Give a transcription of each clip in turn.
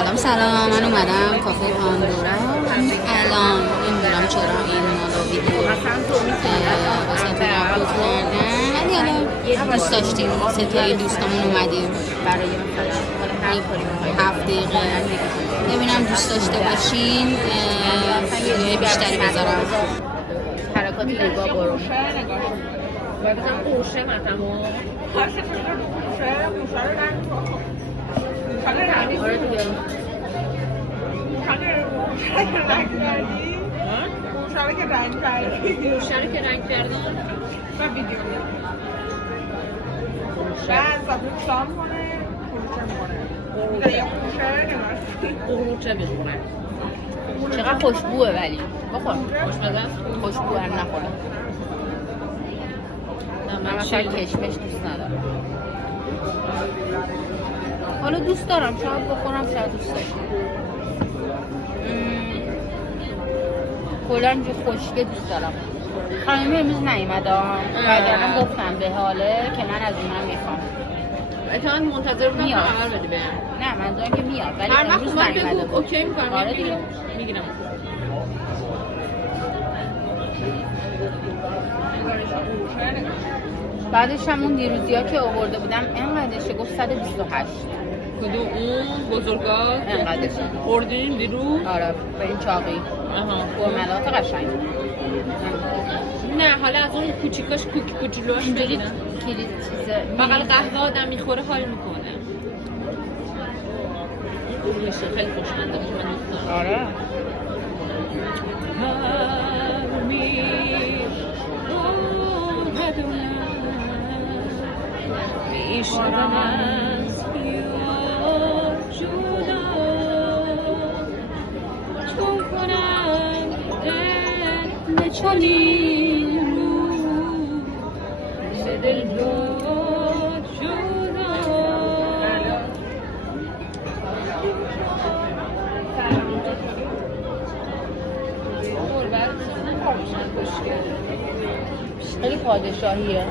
سلام، من اومدم کافه پاندورا. الان نمیدونم چرا این مالا ویدیو واسه تو آپلود کردم، ولی حالا دوست داشتیم ستای دوستامون اومدیم برای مثلا 7 دقیقه ببینم دوست داشته باشین ویدیوهای بیشتری بذارم. حرکات نگاه برو باید بزنم قوشه مطمو خواهشه چطور قوشه رو رنگ آره دیگه قوشه رو که رنگ کردن و ویدیو بعد صابون شام کنه قوشه مونه یا قوشه بخوره چقدر خوشبوه ولی بخور خوشمزه خوشبوه هم نخوره. من مثلا کشمش دوست ندارم، حالا دوست دارم شاید بخورم شاید دوست داشتم. کلا اینجا خشکه دوست دارم. خانمی امروز نیومده وگرنه گفتم به حاله که من از اونم میخوام. اتفاقا منتظر بودم خبر بدی بهم. نه منظورم که میاد ولی هر امروز وقت نیومده. بگو اوکی میکنم. آره دیگه میگیرم. بعدش همون دیروزیا که آورده بودم اینقدرشه گفت 128. کدوم اون بزرگا اینقدرشه خوردیم دیروز؟ آره به این چاقی فرملات قشنگ. نه حالا از اون کوچیکاش کوچولوش اینجوری بدن کلید چیزه بغل قهوه آدم میخوره حال میکنه. میشه خیلی خوشمزه میشه من دوست دارم. آره میشدم از یاد جدا تو کنم دل چنین رو به دل داد جدا. خیلی پادشاهیه،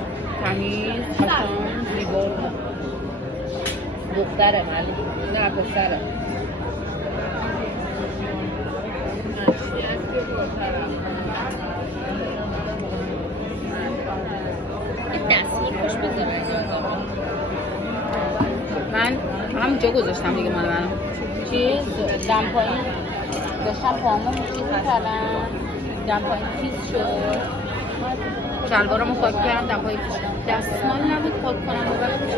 تمیز، قشنگ، زیبا. دختره ولی نه پسره. دستور خوش بذاره من همینجا گذاشتم دیگه مال منو. چیز دم پایین داشتم پامو چیز می‌کردم، دم پایین پیس شد. شلوارمو پاک کردم، دم پایین دستمال نبود پاک کنم و وقتش